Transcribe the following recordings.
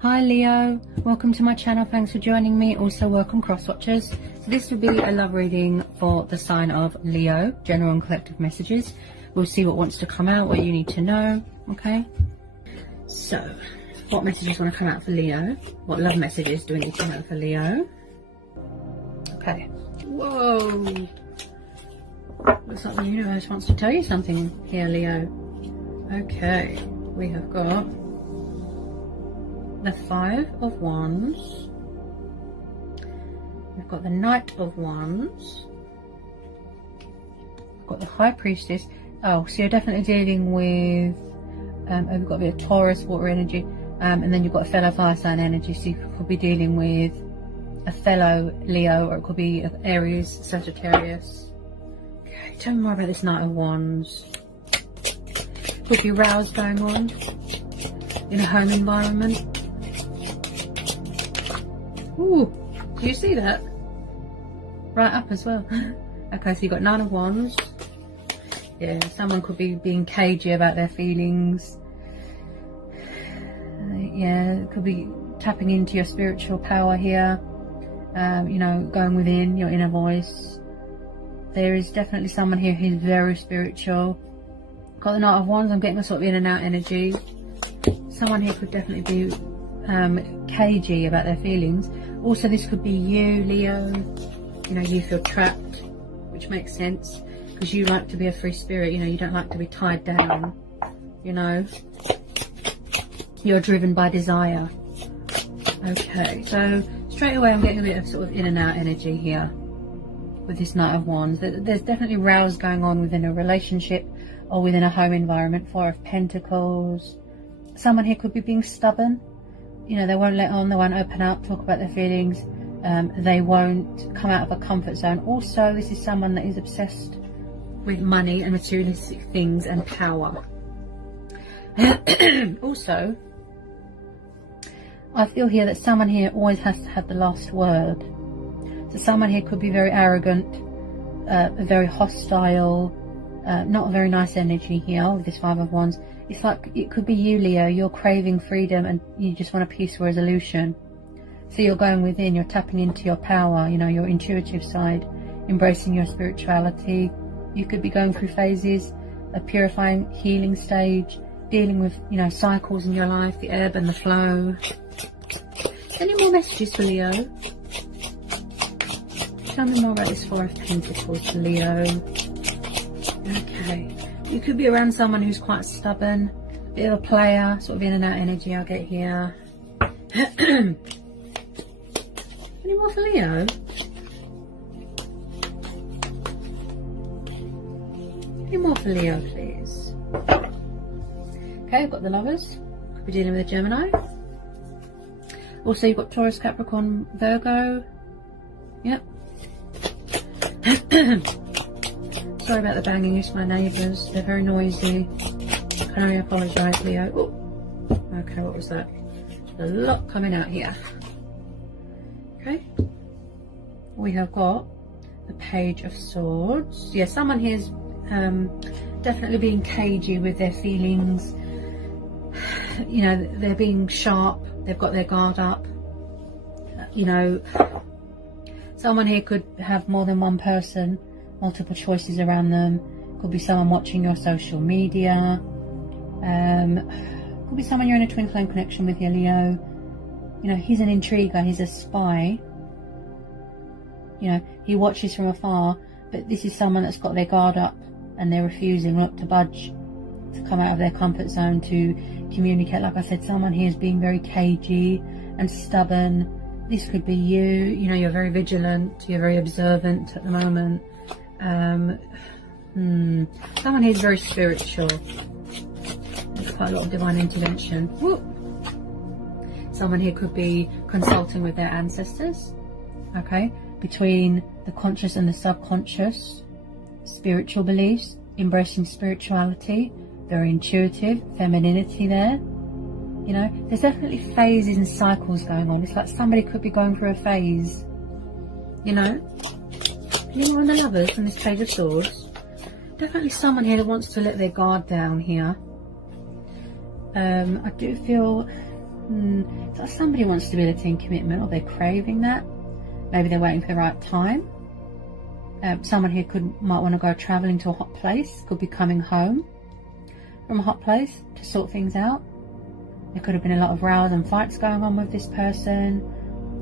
Hi Leo, welcome to my channel. Thanks for joining me. Also welcome cross watchers. So this will be a love reading for the sign of Leo, general and collective messages. We'll see what wants to come out, what you need to know. Okay, so what messages want to come out for Leo? What love messages do we need to know for Leo? Okay, whoa, looks like the universe wants to tell you something here, Leo. Okay, we have got the Five of Wands, we've got the Knight of Wands, we've got the High Priestess. Oh, so you're definitely dealing with we've got a bit of Taurus, water energy, and then you've got a fellow fire sign energy, so you could be dealing with a fellow Leo, or it could be Aries, Sagittarius. Okay, tell me more about this Knight of Wands. Could be rows going on in a home environment. Ooh, do you see that? Right up as well. Okay, so you've got Nine of Wands. Yeah, someone could be being cagey about their feelings. Yeah, it could be tapping into your spiritual power here. You know, going within your inner voice. There is definitely someone here who's very spiritual. Got the Knight of Wands, I'm getting a sort of in and out energy. Someone here could definitely be cagey about their feelings. Also, this could be you, Leo. You know, you feel trapped, which makes sense because you like to be a free spirit. You know, you don't like to be tied down. You know, you're driven by desire. Okay, so straight away I'm getting a bit of sort of in and out energy here with this Knight of Wands. There's definitely rows going on within a relationship or within a home environment. Four of Pentacles. Someone here could be being stubborn. You know, they won't let on, they won't open up, talk about their feelings. They won't come out of a comfort zone. Also, this is someone that is obsessed with money and materialistic things and power. Also, I feel here that someone here always has to have the last word. So someone here could be very arrogant, very hostile, not a very nice energy here with this Five of Wands. It's like it could be you, Leo. You're craving freedom and you just want a peaceful resolution. So you're going within, you're tapping into your power, you know, your intuitive side, embracing your spirituality. You could be going through phases, a purifying, healing stage, dealing with, you know, cycles in your life, the ebb and the flow. Any more messages for Leo? Tell me more about this Four of Pentacles for Leo. Okay. You could be around someone who's quite stubborn, bit of a player, sort of in and out energy I get here. Any more for Leo? Any more for Leo, please? Okay, I've got the Lovers. Could be dealing with a Gemini. Also, you've got Taurus, Capricorn, Virgo. Yep. Sorry about the banging, it's my neighbours. They're very noisy. Can I apologise, Leo? Ooh. Okay, what was that? A lot coming out here. Okay. We have got the Page of Swords. Yeah, someone here's definitely being cagey with their feelings. You know, they're being sharp. They've got their guard up. You know, someone here could have more than one person, multiple choices around them. Could be someone watching your social media. Could be someone you're in a twin flame connection with, your Leo. You know, he's an intriguer, he's a spy. You know, he watches from afar, but this is someone that's got their guard up and they're refusing not to budge, to come out of their comfort zone, to communicate. Like I said, someone here is being very cagey and stubborn. This could be you. You know, you're very vigilant, you're very observant at the moment. Someone here is very spiritual. There's quite a lot of divine intervention. Whoop. Someone here could be consulting with their ancestors. Okay, between the conscious and the subconscious, spiritual beliefs, embracing spirituality, very intuitive, femininity there. You know, there's definitely phases and cycles going on. It's like somebody could be going through a phase, you know. Any more on the Lovers from this Page of Swords? Definitely someone here that wants to let their guard down here. I do feel So somebody wants stability and commitment, or they're craving that. Maybe they're waiting for the right time. Someone here might want to go travelling to a hot place, could be coming home from a hot place to sort things out. There could have been a lot of rows and fights going on with this person,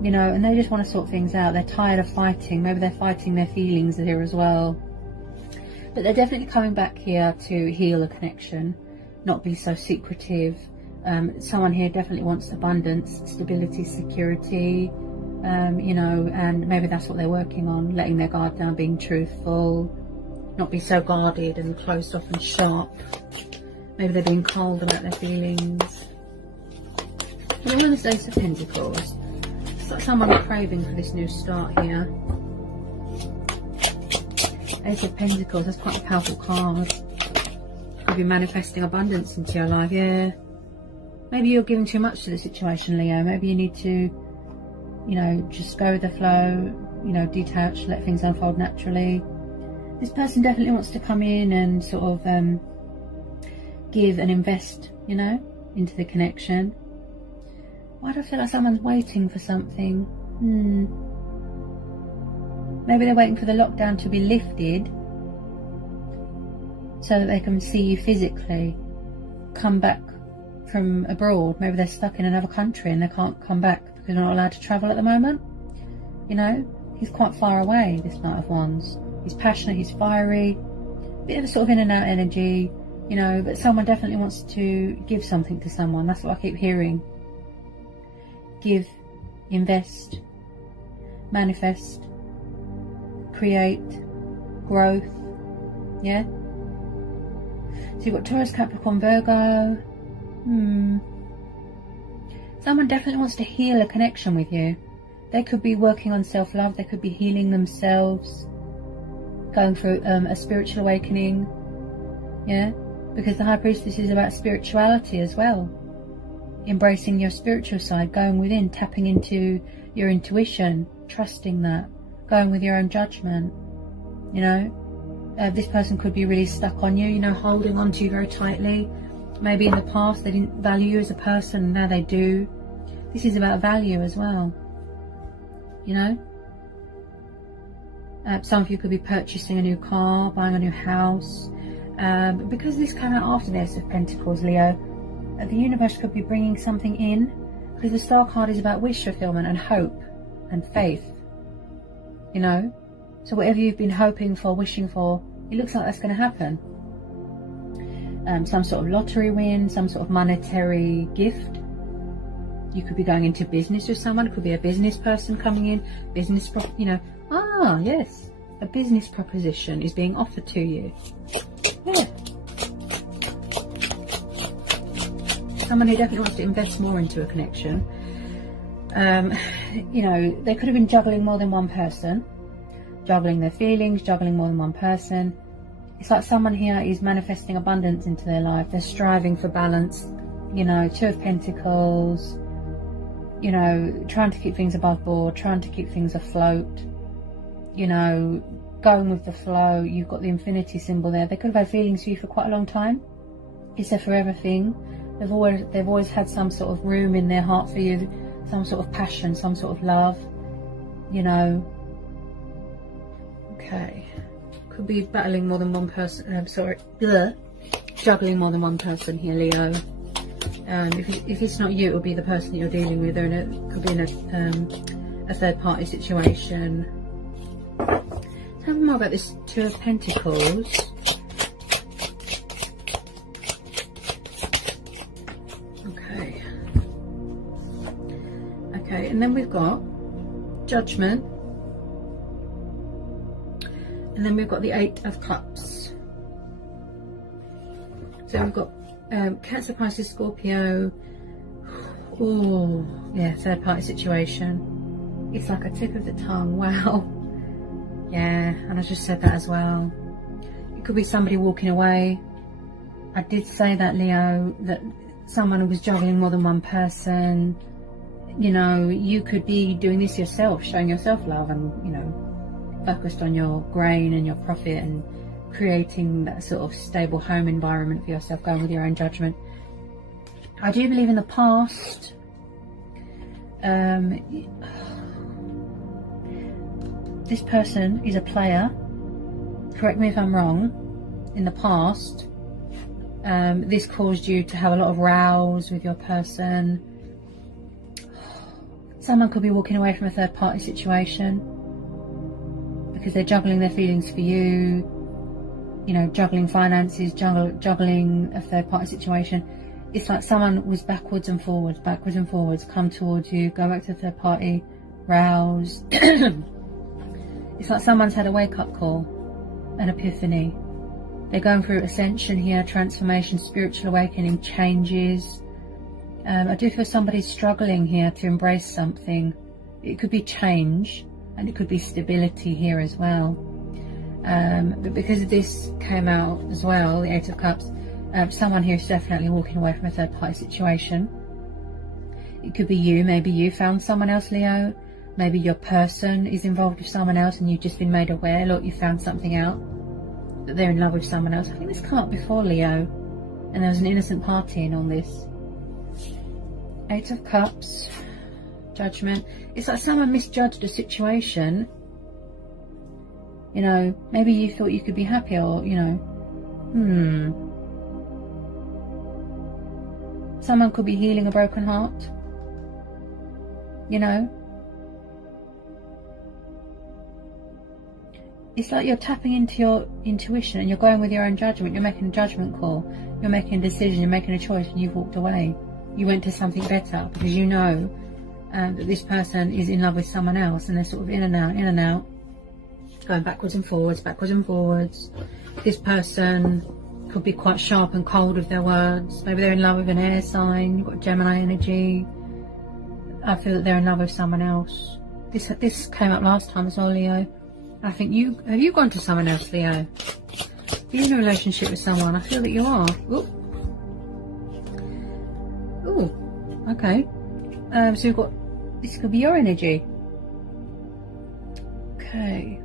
you know, and they just want to sort things out. They're tired of fighting. Maybe they're fighting their feelings here as well. But they're definitely coming back here to heal a connection, not be so secretive. Someone here definitely wants abundance, stability, security, you know, and maybe that's what they're working on, letting their guard down, being truthful, not be so guarded and closed off and sharp. Maybe they're being cold about their feelings. And all of this Ace of Pentacles, it's like someone craving for this new start here. Ace of Pentacles, that's quite a powerful card. Could be manifesting abundance into your life, yeah. Maybe you're giving too much to the situation, Leo. Maybe you need to, you know, just go with the flow, you know, detach, let things unfold naturally. This person definitely wants to come in and sort of give and invest, you know, into the connection. Why do I feel like someone's waiting for something? Maybe they're waiting for the lockdown to be lifted so that they can see you physically, come back from abroad. Maybe they're stuck in another country and they can't come back because they're not allowed to travel at the moment. You know, he's quite far away, this Knight of Wands. He's passionate, he's fiery, bit of a sort of in and out energy, you know, but someone definitely wants to give something to someone. That's what I keep hearing. Give, invest, manifest, create, growth, yeah? So you've got Taurus, Capricorn, Virgo. Someone definitely wants to heal a connection with you. They could be working on self-love, they could be healing themselves, going through a spiritual awakening, yeah? Because the High Priestess is about spirituality as well. Embracing your spiritual side, going within, tapping into your intuition, trusting that, going with your own judgment, you know? This person could be really stuck on you, you know, holding on to you very tightly. Maybe in the past they didn't value you as a person, now they do. This is about value as well, you know? Some of you could be purchasing a new car, buying a new house. But because this came out after the Ace of Pentacles, Leo, the universe could be bringing something in, because the Star card is about wish fulfillment and hope and faith, you know? So whatever you've been hoping for, wishing for, it looks like that's going to happen. Some sort of lottery win, some sort of monetary gift. You could be going into business with someone. It could be a business person coming in, business, you know. Ah, yes, a business proposition is being offered to you. Yeah. Someone who definitely wants to invest more into a connection. You know, they could have been juggling more than one person. Juggling their feelings, juggling more than one person. It's like someone here is manifesting abundance into their life. They're striving for balance, you know, Two of Pentacles, you know, trying to keep things above board, trying to keep things afloat, you know, going with the flow. You've got the infinity symbol there. They could have had feelings for you for quite a long time. It's a forever thing. They've always had some sort of room in their heart for you, some sort of passion, some sort of love, you know. Okay, could be battling more than one person. I'm sorry, juggling more than one person here, Leo. If it's not you, it will be the person that you're dealing with, or it could be in a third-party situation. Tell me more about this Two of Pentacles. Okay, and then we've got Judgment. And then we've got the Eight of Cups. So we've got Cancer, Pisces, Scorpio. Oh, yeah, third party situation. It's like a tip of the tongue. Wow. Yeah, and I just said that as well. It could be somebody walking away. I did say that, Leo, that someone who was juggling more than one person. You know, you could be doing this yourself, showing yourself love and, you know, focused on your grain and your profit and creating that sort of stable home environment for yourself, going with your own judgment. I do believe in the past This person is a player. Correct me if I'm wrong. In the past, this caused you to have a lot of rows with your person. Someone could be walking away from a third party situation because they're juggling their feelings for you, you know, juggling finances, juggling a third party situation. It's like someone was backwards and forwards, come towards you, go back to the third party, rouse. It's like someone's had a wake up call, an epiphany. They're going through ascension here, transformation, spiritual awakening, changes. I do feel somebody's struggling here to embrace something. It could be change, and it could be stability here as well. But because this came out as well, the Eight of Cups, someone here is definitely walking away from a third party situation. It could be you. Maybe you found someone else, Leo. Maybe your person is involved with someone else and you've just been made aware. Look, you found something out, that they're in love with someone else. I think this came up before, Leo, and there was an innocent party in all this. Eight of Cups, Judgment. It's like someone misjudged a situation. You know, maybe you thought you could be happy, or, you know, someone could be healing a broken heart. You know, it's like you're tapping into your intuition and you're going with your own judgment. You're making a judgment call. You're making a decision. You're making a choice, and you've walked away. You went to something better because you know that this person is in love with someone else, and they're sort of in and out, going backwards and forwards, This person could be quite sharp and cold with their words. Maybe they're in love with an air sign. You've got Gemini energy. I feel that they're in love with someone else. This came up last time as well, Leo. I think have you gone to someone else, Leo? Are you in a relationship with someone? I feel that you are. Ooh, okay. So you've got, this could be your energy. Okay.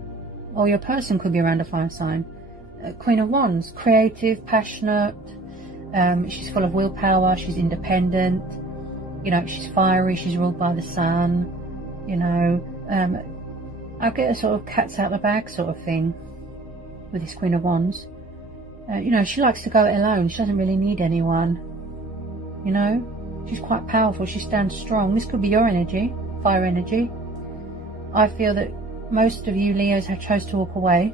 Or your person could be around a fire sign. Queen of Wands, creative, passionate. She's full of willpower. She's independent. You know, she's fiery. She's ruled by the sun. You know, I get a sort of cat's out the bag sort of thing with this Queen of Wands. You know, she likes to go it alone. She doesn't really need anyone. You know, she's quite powerful. She stands strong. This could be your energy, fire energy. I feel that most of you Leos have chose to walk away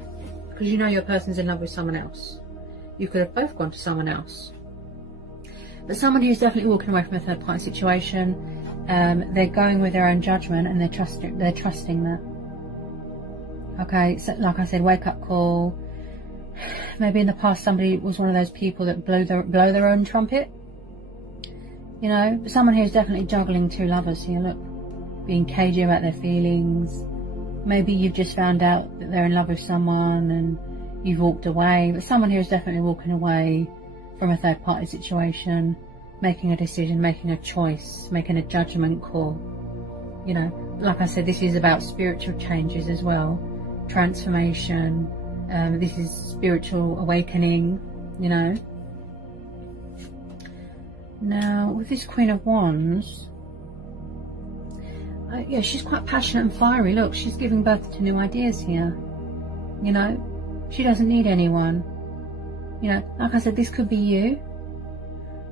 because you know your person's in love with someone else. You could have both gone to someone else. But somebody who's definitely walking away from a third party situation, they're going with their own judgment and they're trusting that. Okay, so like I said, wake up call. Maybe in the past somebody was one of those people that blow their own trumpet. You know, but someone who's definitely juggling two lovers here, look, being cagey about their feelings. Maybe you've just found out that they're in love with someone and you've walked away, but someone who is definitely walking away from a third party situation, making a decision, making a choice, making a judgment call. You know, like I said, this is about spiritual changes as well, transformation. This is spiritual awakening, you know. Now, with this Queen of Wands, yeah, she's quite passionate and fiery. Look, she's giving birth to new ideas here. You know, she doesn't need anyone. You know, like I said, this could be you.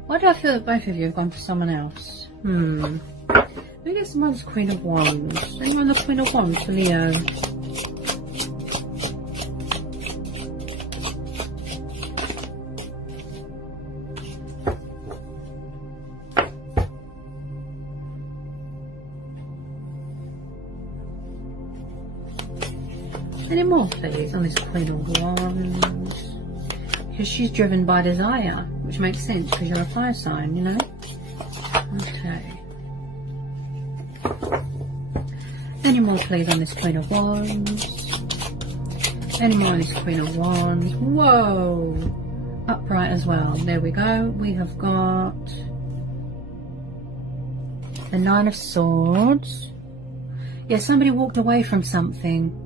Why do I feel that both of you have gone to someone else? Let me get someone's Queen of Wands. Anyone the Queen of Wands for Leo? Any more, please, on this Queen of Wands? Because she's driven by desire, which makes sense because you're a fire sign, you know? Okay. Any more, please, on this Queen of Wands? Any more on this Queen of Wands? Whoa! Upright as well. There we go. We have got the Nine of Swords. Yeah, somebody walked away from something.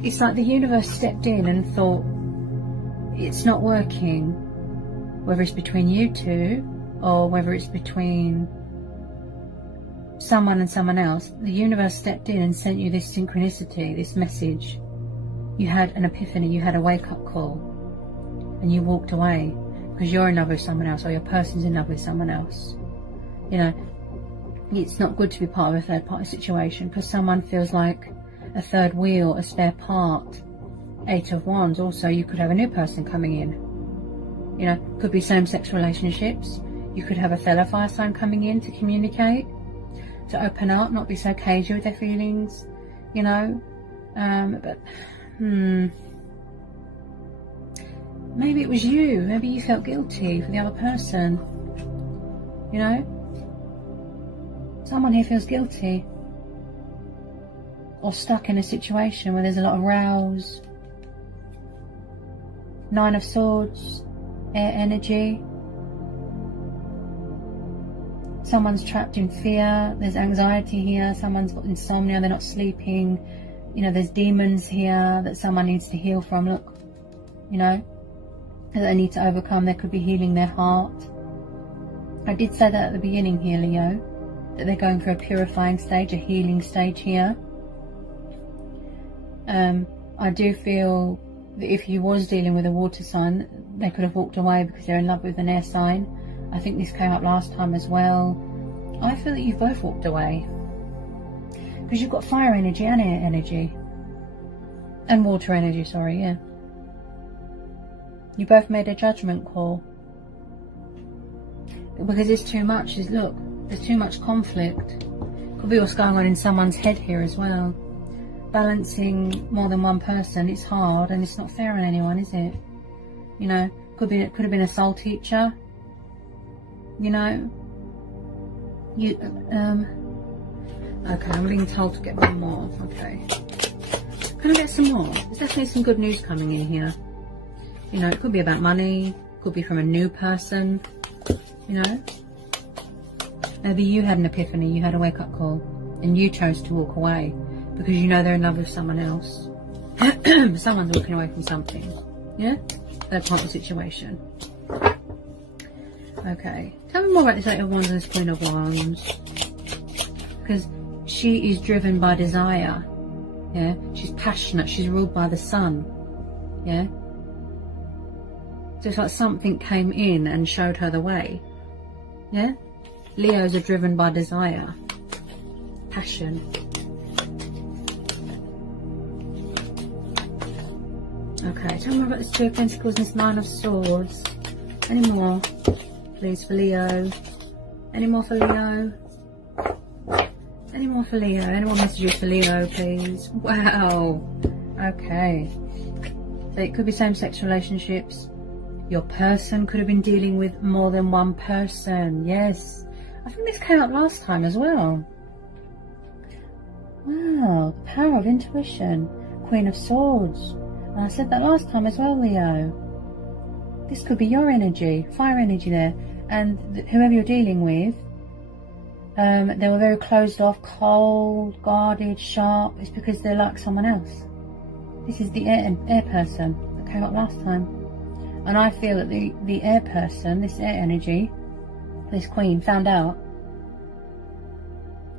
It's like the universe stepped in and thought, it's not working. Whether it's between you two, or whether it's between someone and someone else, the universe stepped in and sent you this synchronicity, this message. You had an epiphany, you had a wake-up call, and you walked away because you're in love with someone else, or your person's in love with someone else. You know, it's not good to be part of a third-party situation because someone feels like a third wheel, a spare part. 8 of Wands. Also, you could have a new person coming in. You know, could be same-sex relationships. You could have a fellow fire sign coming in to communicate, to open up, not be so cagey with their feelings, you know. Maybe it was you. Maybe you felt guilty for the other person. You know, someone here feels guilty or stuck in a situation where there's a lot of rows. 9 of Swords, air energy. Someone's trapped in fear, there's anxiety here, someone's got insomnia, they're not sleeping. You know, there's demons here that someone needs to heal from, look, you know, that they need to overcome. There could be healing their heart. I did say that at the beginning here, Leo, that they're going through a purifying stage, a healing stage here. I do feel that if you was dealing with a water sign, they could have walked away because they're in love with an air sign. I think this came up last time as well. I feel that you've both walked away because you've got fire energy and air energy and water energy, sorry, yeah. You both made a judgment call because it's too much. Look, there's too much conflict. Could be what's going on in someone's head here as well. Balancing more than one person, it's hard and it's not fair on anyone, is it? You know, could have been a soul teacher. You know, okay, I'm being told to get one more. Okay, can I get some more? There's definitely some good news coming in here. You know, it could be about money, could be from a new person. You know, maybe you had an epiphany, you had a wake-up call, and you chose to walk away because you know they're in love with someone else. Someone's walking away from something. Yeah, that type of situation. Okay, tell me more about this 8 of Wands and this Queen of Wands. Because she is driven by desire. Yeah, she's passionate. She's ruled by the sun. Yeah. So it's like something came in and showed her the way. Yeah. Leos are driven by desire, passion. Okay, tell me more about this 2 of Pentacles and this 9 of Swords. Any more? Please, for Leo. Any more for Leo? Any more for Leo? Any more messages for Leo, please? Wow. Okay. So it could be same-sex relationships. Your person could have been dealing with more than one person. Yes. I think this came up last time as well. Wow. The power of intuition. Queen of Swords. And I said that last time as well, Leo. This could be your energy, fire energy there. And whoever you're dealing with, they were very closed off, cold, guarded, sharp. It's because they're like someone else. This is the air person that came up last time. And I feel that the air person, this air energy, this queen, found out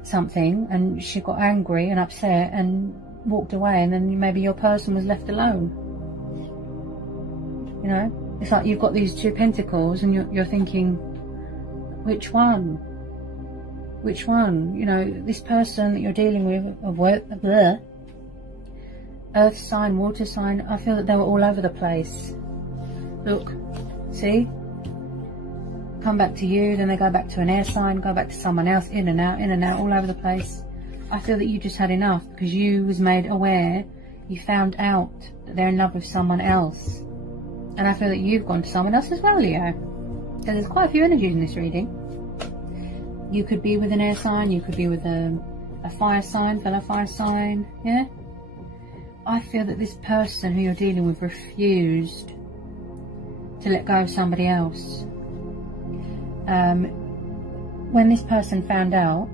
something and she got angry and upset and walked away, and then maybe your person was left alone. You know? It's like you've got these 2 pentacles and you're thinking, which one? Which one? You know, this person that you're dealing with, earth sign, water sign, I feel that they were all over the place. Look, see? Come back to you, then they go back to an air sign, go back to someone else, in and out, all over the place. I feel that you just had enough because you was made aware, you found out that they're in love with someone else. And I feel that you've gone to someone else as well, Leo. So there's quite a few energies in this reading. You could be with an air sign, you could be with a fire sign, fellow fire sign, yeah? I feel that this person who you're dealing with refused to let go of somebody else. When this person found out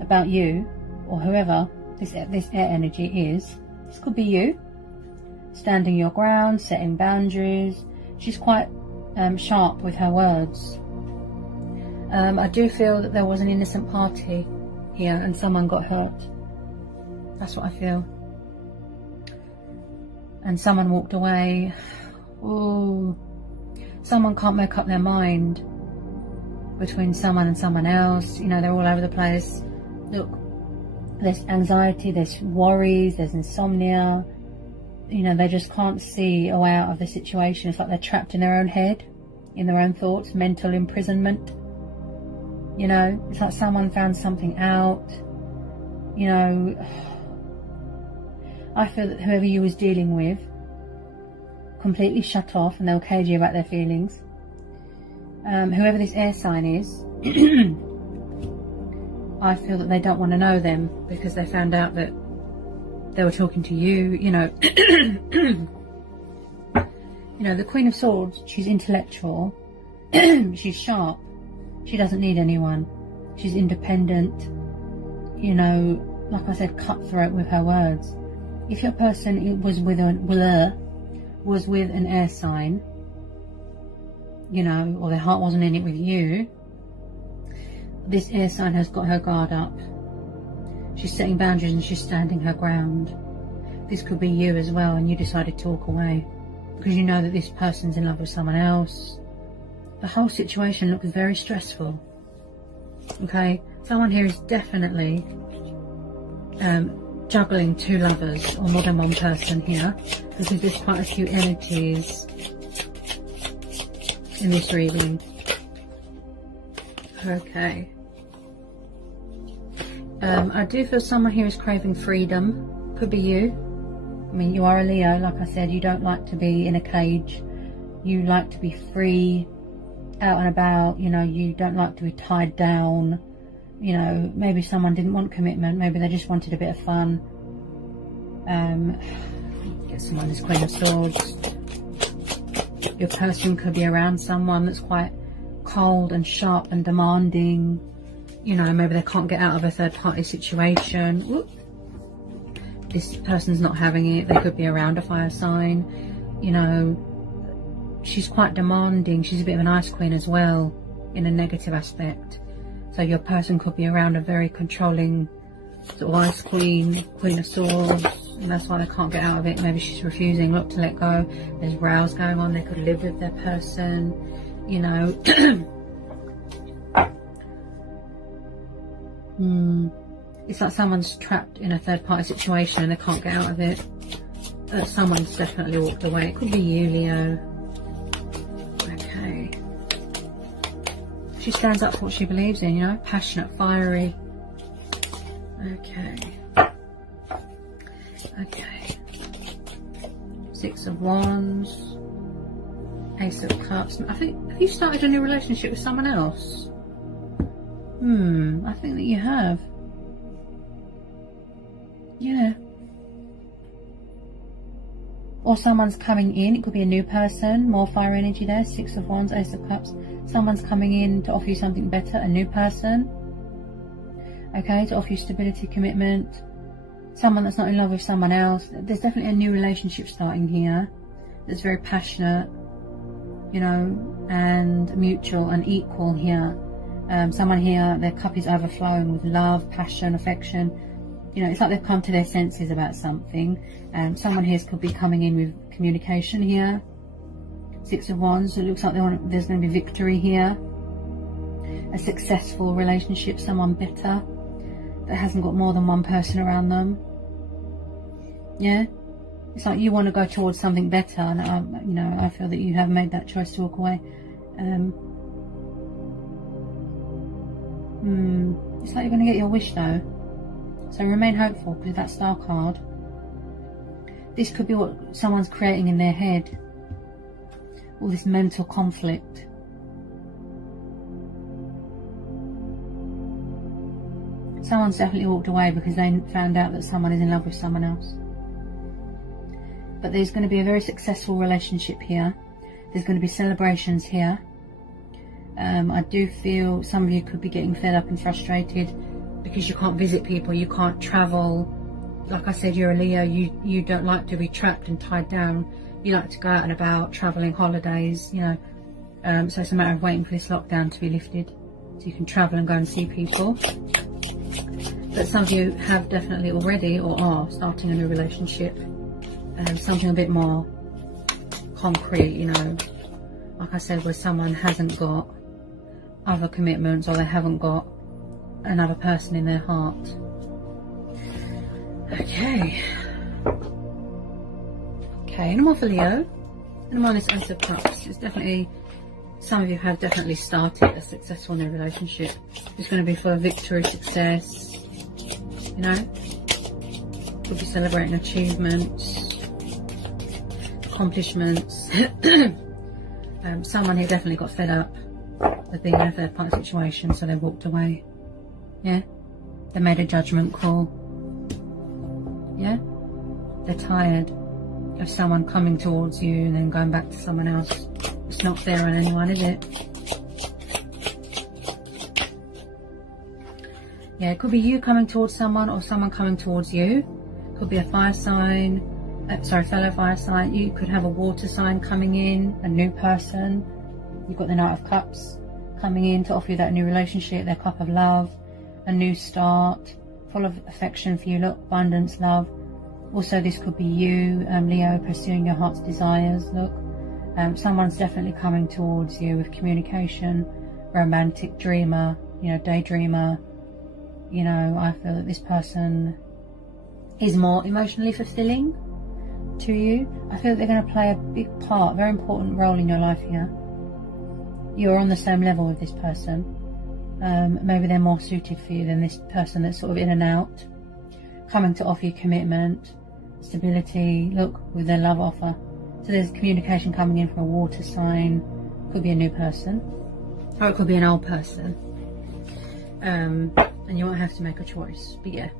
about you, or whoever this air energy is, this could be you. Standing your ground, setting boundaries. She's quite sharp with her words. I do feel that there was an innocent party here and someone got hurt. That's what I feel. And someone walked away. Oh, someone can't make up their mind between someone and someone else. You know, they're all over the place. Look, there's anxiety, there's worries, there's insomnia. You know, they just can't see a way out of the situation. It's like they're trapped in their own head, in their own thoughts, mental imprisonment. You know, it's like someone found something out. You know, I feel that whoever you was dealing with completely shut off and they'll cage you about their feelings. Whoever this air sign is, I feel that they don't want to know them because they found out that they were talking to you, you know. You know, the Queen of Swords, she's intellectual, she's sharp, she doesn't need anyone, she's independent, you know, like I said, cutthroat with her words. If your person was with an air sign, you know, or their heart wasn't in it with you, this air sign has got her guard up. She's setting boundaries and she's standing her ground. This could be you as well, and you decided to walk away because you know that this person's in love with someone else. The whole situation looks very stressful. Okay, someone here is definitely juggling two lovers or more than one person here, because there's quite a few energies in this reading. Okay. I do feel someone here is craving freedom. Could be you. I mean, you are a Leo, like I said. You don't like to be in a cage. You like to be free, out and about. You know, you don't like to be tied down. You know, maybe someone didn't want commitment. Maybe they just wanted a bit of fun. Get someone as Queen of Swords. Your person could be around someone that's quite cold and sharp and demanding. You know, maybe they can't get out of a third party situation. Whoop. This person's not having it. They could be around a fire sign. You know, she's quite demanding. She's a bit of an ice queen as well, in a negative aspect. So your person could be around a very controlling sort of ice queen, Queen of Swords, and that's why they can't get out of it. Maybe she's refusing not to let go. There's rows going on. They could live with their person, you know. It's like someone's trapped in a third party situation and they can't get out of it. Someone's definitely walked away. It could be you, Leo. Okay. She stands up for what she believes in, you know, passionate, fiery. Okay. Okay. Six of Wands. Ace of Cups. I think, have you started a new relationship with someone else? I think that you have. Yeah. Or someone's coming in. It could be a new person. More fire energy there. Six of Wands, Ace of Cups. Someone's coming in to offer you something better. A new person. Okay, to offer you stability, commitment. Someone that's not in love with someone else. There's definitely a new relationship starting here. That's very passionate, you know, and mutual and equal here. Someone here, their cup is overflowing with love, passion, affection. You know, it's like they've come to their senses about something. And someone here could be coming in with communication here. Six of Wands, it looks like there's going to be victory here. A successful relationship, someone better that hasn't got more than one person around them. Yeah, it's like you want to go towards something better, and you know, I feel that you have made that choice to walk away. It's like you're going to get your wish though, so remain hopeful, because that Star card, this could be what someone's creating in their head, all this mental conflict. Someone's definitely walked away because they found out that someone is in love with someone else. But there's going to be a very successful relationship here. There's going to be celebrations here. I do feel some of you could be getting fed up and frustrated because you can't visit people, you can't travel. Like I said, you're a Leo, you don't like to be trapped and tied down. You like to go out and about, travelling, holidays, you know. So it's a matter of waiting for this lockdown to be lifted so you can travel and go and see people. But some of you have definitely already or are starting a new relationship. Something a bit more concrete, you know, like I said, where someone hasn't got other commitments or they haven't got another person in their heart. Okay. Okay, no more for Leo. No more on this Ace of Cups. It's definitely, some of you have definitely started a successful new relationship. It's going to be full of victory, success, you know. Could be celebrating achievements, accomplishments. Someone who definitely got fed up with being in a third party situation, so they walked away. Yeah, they made a judgment call. Yeah, they're tired of someone coming towards you and then going back to someone else. It's not fair on anyone, is it? Yeah, it could be you coming towards someone or someone coming towards you. Could be a fire sign, fellow fire sign. You could have a water sign coming in, a new person. You've got the Knight of Cups coming in to offer you that new relationship, their cup of love, a new start, full of affection for you, look, abundance, love. Also, this could be you, Leo, pursuing your heart's desires, look. Someone's definitely coming towards you with communication, romantic dreamer, you know, daydreamer. You know, I feel that this person is more emotionally fulfilling to you. I feel that they're going to play a big part, very important role in your life here. You're on the same level with this person. Maybe they're more suited for you than this person that's sort of in and out, coming to offer you commitment, stability, look, with their love offer. So there's communication coming in from a water sign. Could be a new person, or it could be an old person. And you won't have to make a choice. But yeah,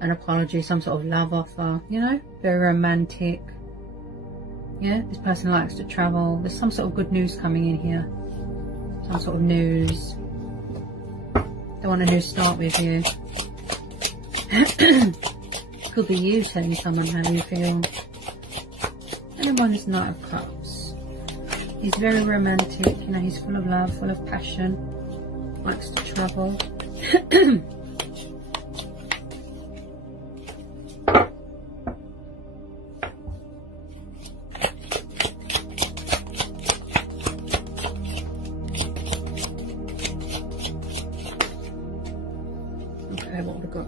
an apology, some sort of love offer, you know, very romantic. Yeah, this person likes to travel. There's some sort of good news coming in here. Some sort of news. They want a new start with you. Could be you telling someone how you feel. And then one is Knight of Cups. He's very romantic, you know, he's full of love, full of passion, likes to travel. Okay, what have we got?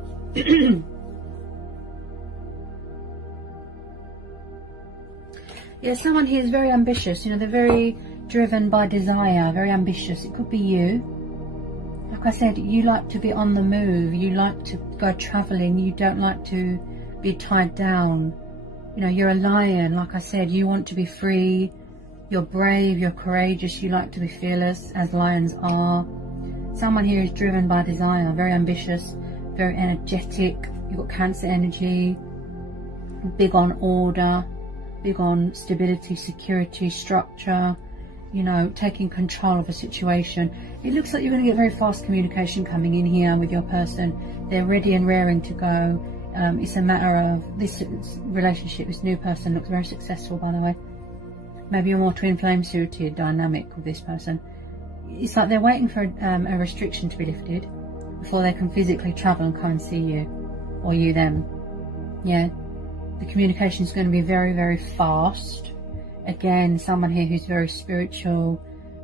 Yeah, someone here is very ambitious, you know, they're very driven by desire, very ambitious. It could be you. Like I said, you like to be on the move, you like to go travelling, you don't like to be tied down. You know, you're a lion, like I said, you want to be free, you're brave, you're courageous, you like to be fearless, as lions are. Someone here is driven by desire, very ambitious, very energetic. You've got Cancer energy, big on order, big on stability, security, structure, you know, taking control of a situation. It looks like you're going to get very fast communication coming in here with your person. They're ready and raring to go. It's a matter of this relationship, this new person looks very successful, by the way. Maybe you're more twin flame suited dynamic with this person. It's like they're waiting for a restriction to be lifted before they can physically travel and come and see you, or you them. Yeah. The communication is going to be very, very fast. Again, someone here who's very spiritual.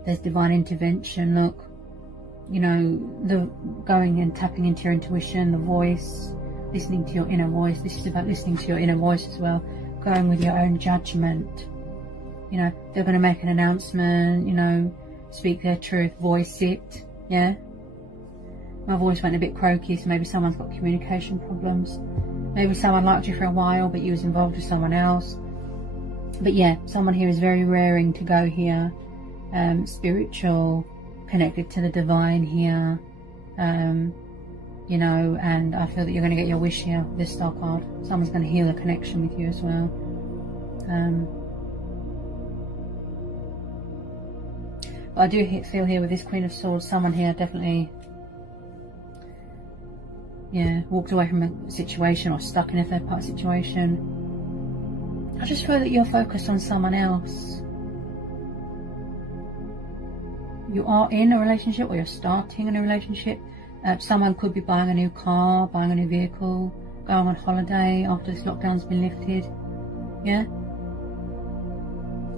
There's divine intervention. Look, you know, the going and tapping into your intuition, the voice, listening to your inner voice. This is about listening to your inner voice as well. Going with your own judgment. You know, they're going to make an announcement, you know, speak their truth, voice it. Yeah. My voice went a bit croaky, so maybe someone's got communication problems. Maybe someone liked you for a while, but you was involved with someone else. But yeah, someone here is very raring to go here. Spiritual, connected to the divine here. You know, and I feel that you're going to get your wish here with this star card. Someone's going to heal a connection with you as well. But I do feel here with this Queen of Swords, someone here definitely, yeah, walked away from a situation or stuck in a third party situation. I just feel that you're focused on someone else. You are in a relationship, or you're starting in a relationship, Someone could be buying a new car, buying a new vehicle, going on holiday after this lockdown's been lifted. Yeah?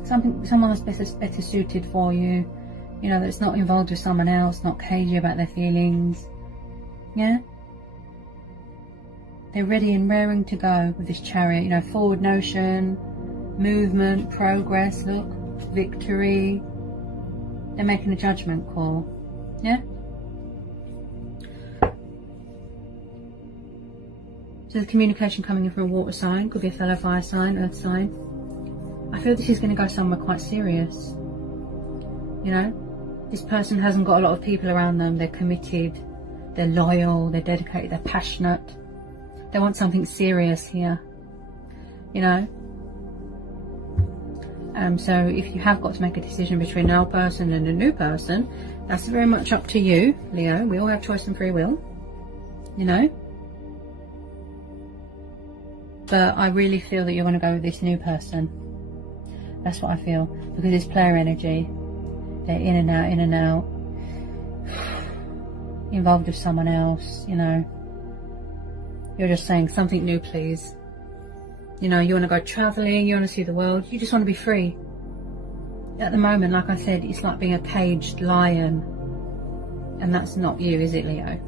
Someone that's better suited for you. You know, that's not involved with someone else, not cagey about their feelings. Yeah? They're ready and raring to go with this Chariot. You know, forward motion, movement, progress, look, victory. They're making a judgment call. Yeah? So the communication coming in from a water sign, could be a fellow fire sign, earth sign. I feel this is going to go somewhere quite serious. You know, this person hasn't got a lot of people around them. They're committed, they're loyal, they're dedicated, they're passionate. They want something serious here. You know. So if you have got to make a decision between an old person and a new person, that's very much up to you, Leo. We all have choice and free will. You know. But I really feel that you're going to go with this new person. That's what I feel. Because it's player energy. They're in and out. Involved with someone else, you know. You're just saying, something new, please. You know, you want to go travelling, you want to see the world. You just want to be free. At the moment, like I said, it's like being a caged lion. And that's not you, is it, Leo?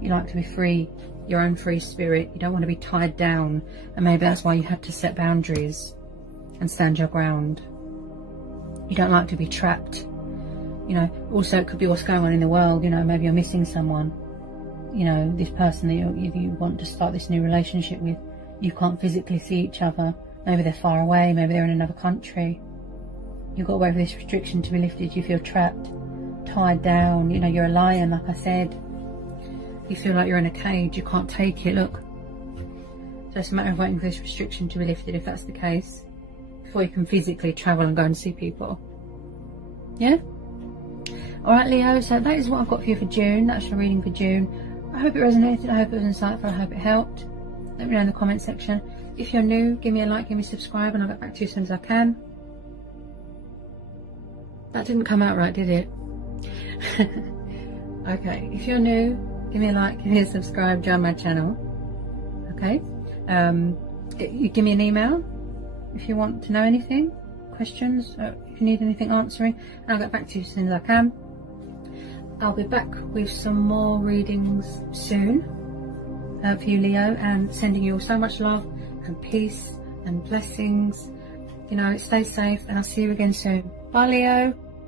You like to be free. Your own free spirit. You don't want to be tied down, and maybe that's why you had to set boundaries and stand your ground. You don't like to be trapped. You know, also it could be what's going on in the world. You know, maybe you're missing someone. You know, this person that you want to start this new relationship with, you can't physically see each other. Maybe they're far away, maybe they're in another country. You've got to wait for this restriction to be lifted. You feel trapped, tied down. You know, you're a lion, like I said. You feel like you're in a cage, you can't take it, look. So it's a matter of waiting for this restriction to be lifted, if that's the case, before you can physically travel and go and see people. Yeah? Alright, Leo, so that is what I've got for you for June. That's your reading for June. I hope it resonated, I hope it was insightful, I hope it helped. Let me know in the comment section. If you're new, give me a like, give me a subscribe, and I'll get back to you as soon as I can. That didn't come out right, did it? Okay, if you're new, give me a like, give me a subscribe, join my channel. Okay. You give me an email if you want to know anything, questions, if you need anything answering, and I'll get back to you as soon as I can. I'll be back with some more readings soon for you, Leo, and sending you all so much love and peace and blessings. You know, stay safe, and I'll see you again soon. Bye, Leo.